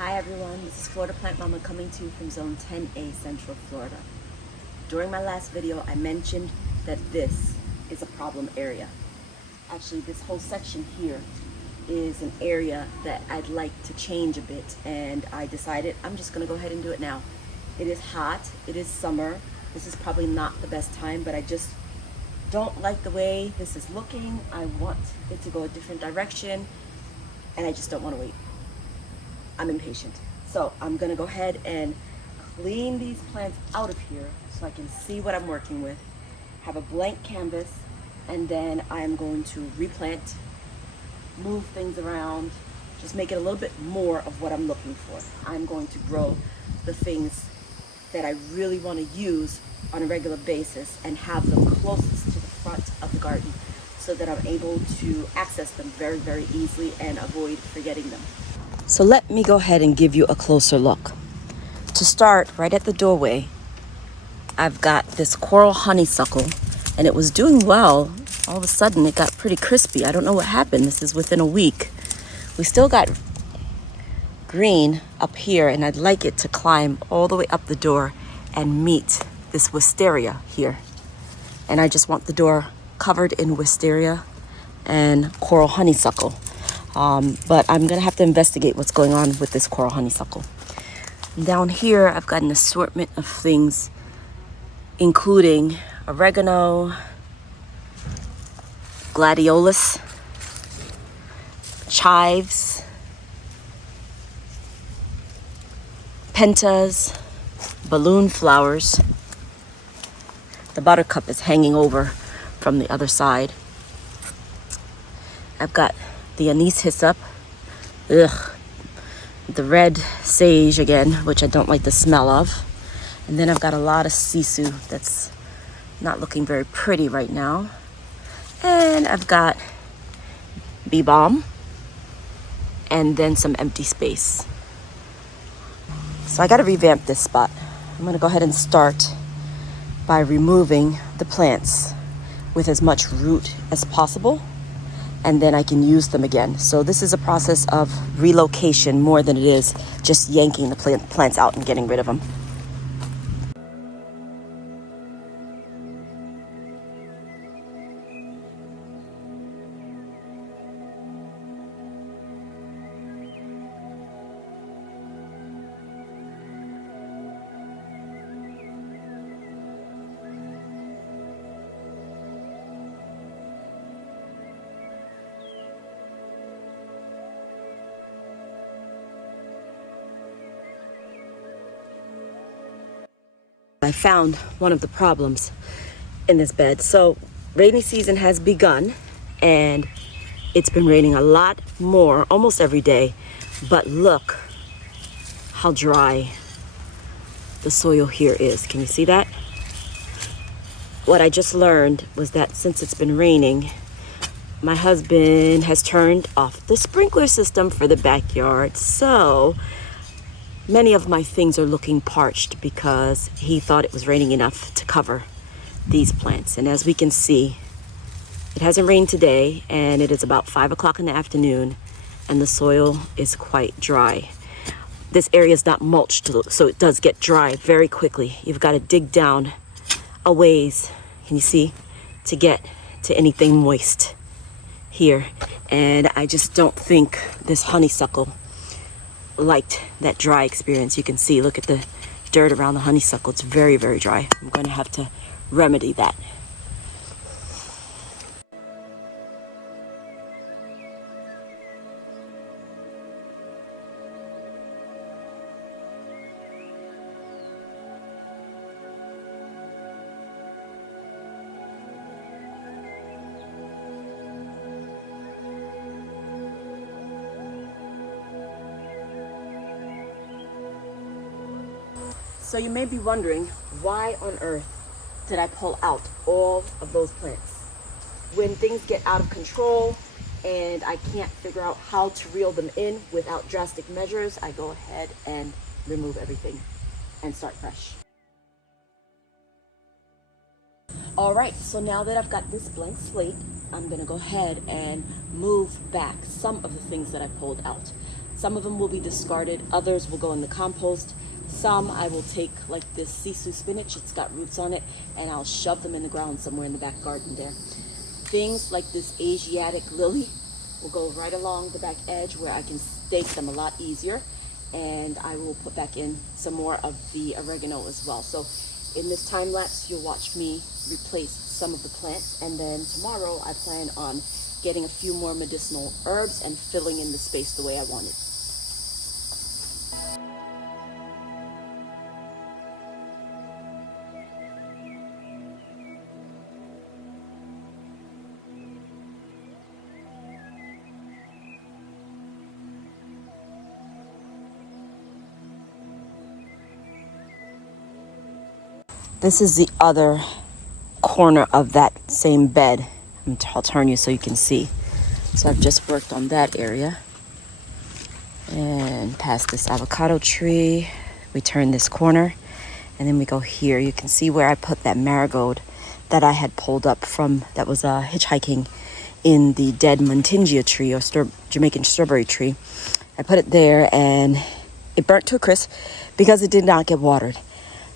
Hi everyone, this is Florida Plant Mama coming to you from Zone 10A, Central Florida. During my last video, I mentioned that this is a problem area. Actually, this whole section here is an area that I'd like to change a bit, and I decided I'm just gonna go ahead and do it now. It is hot, it is summer. This is probably not the best time, but I just don't like the way this is looking. I want it to go a different direction, and I just don't want to wait. I'm impatient. So I'm gonna go ahead and clean these plants out of here so I can see what I'm working with, have a blank canvas, and then I'm going to replant, move things around, just make it a little bit more of what I'm looking for. I'm going to grow the things that I really want to use on a regular basis and have them closest to the front of the garden so that I'm able to access them very, very easily and avoid forgetting them. So let me go ahead and give you a closer look. To start, right at the doorway, I've got this coral honeysuckle, and it was doing well. All of a sudden, it got pretty crispy. I don't know what happened. This is within a week. We still got green up here, and I'd like it to climb all the way up the door and meet this wisteria here. And I just want the door covered in wisteria and coral honeysuckle. But I'm gonna have to investigate what's going on with this coral honeysuckle. Down here, I've got an assortment of things, including oregano, gladiolus, chives, pentas, balloon flowers. The buttercup is hanging over from the other side. I've got the anise hyssop, the red sage again, which I don't like the smell of. And then I've got a lot of sisu that's not looking very pretty right now. And I've got bee balm and then some empty space. So I gotta revamp this spot. I'm gonna go ahead and start by removing the plants with as much root as possible, and then I can use them again. So this is a process of relocation more than it is just yanking the plants out and getting rid of them. I found one of the problems in this bed. So rainy season has begun, and it's been raining a lot more almost every day, but look how dry the soil here is. Can you see that? What I just learned was that since it's been raining, my husband has turned off the sprinkler system for the backyard, so many of my things are looking parched because he thought it was raining enough to cover these plants. And as we can see, it hasn't rained today, and it is about 5 o'clock in the afternoon, and the soil is quite dry. This area is not mulched, so it does get dry very quickly. You've got to dig down a ways, can you see, to get to anything moist here. And I just don't think this honeysuckle liked that dry experience. You can see, look at the dirt around the honeysuckle. It's very, very dry. I'm going to have to remedy that. So you may be wondering, why on earth did I pull out all of those plants? When things get out of control and I can't figure out how to reel them in without drastic measures, I go ahead and remove everything and start fresh. All right, so now that I've got this blank slate, I'm gonna go ahead and move back some of the things that I pulled out. Some of them will be discarded, others will go in the compost. Some I will take, like this sisu spinach, it's got roots on it, and I'll shove them in the ground somewhere in the back garden there. Things like this Asiatic lily will go right along the back edge where I can stake them a lot easier. And I will put back in some more of the oregano as well. So in this time lapse, you'll watch me replace some of the plants, and then tomorrow I plan on getting a few more medicinal herbs and filling in the space the way I want it. This is the other corner of that same bed. I'll turn you so you can see. So I've just worked on that area. And past this avocado tree, we turn this corner, and then we go here. You can see where I put that marigold that I had pulled up from, that was hitchhiking in the dead Muntingia tree, or Jamaican strawberry tree. I put it there and it burnt to a crisp because it did not get watered.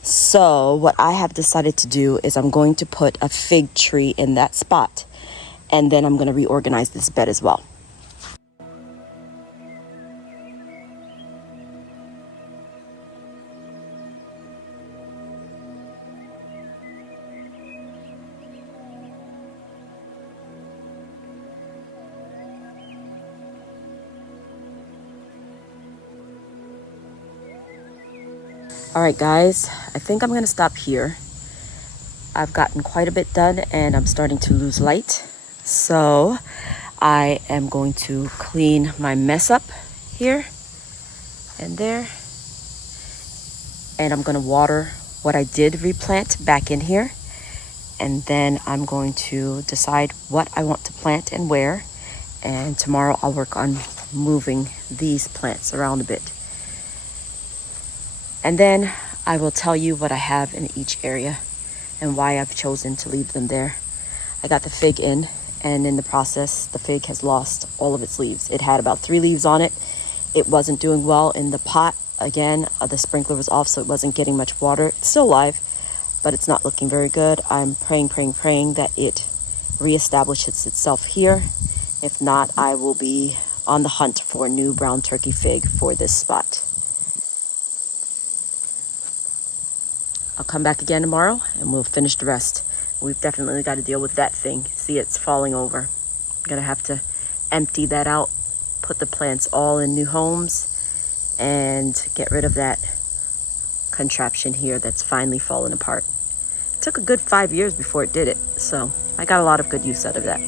So what I have decided to do is I'm going to put a fig tree in that spot, and then I'm going to reorganize this bed as well. All right, guys, I think I'm gonna stop here. I've gotten quite a bit done and I'm starting to lose light. So I am going to clean my mess up here and there. And I'm gonna water what I did replant back in here. And then I'm going to decide what I want to plant and where. And tomorrow I'll work on moving these plants around a bit. And then I will tell you what I have in each area and why I've chosen to leave them there. I got the fig in, and in the process, the fig has lost all of its leaves. It had about 3 leaves on it. It wasn't doing well in the pot. Again, the sprinkler was off, so it wasn't getting much water. It's still alive, but it's not looking very good. I'm praying that it reestablishes itself here. If not, I will be on the hunt for a new brown turkey fig for this spot. I'll come back again tomorrow and we'll finish the rest. We've definitely got to deal with that thing. See, it's falling over. I'm gonna have to empty that out, put the plants all in new homes, and get rid of that contraption here that's finally fallen apart. It took a good 5 years before it did it, so I got a lot of good use out of that.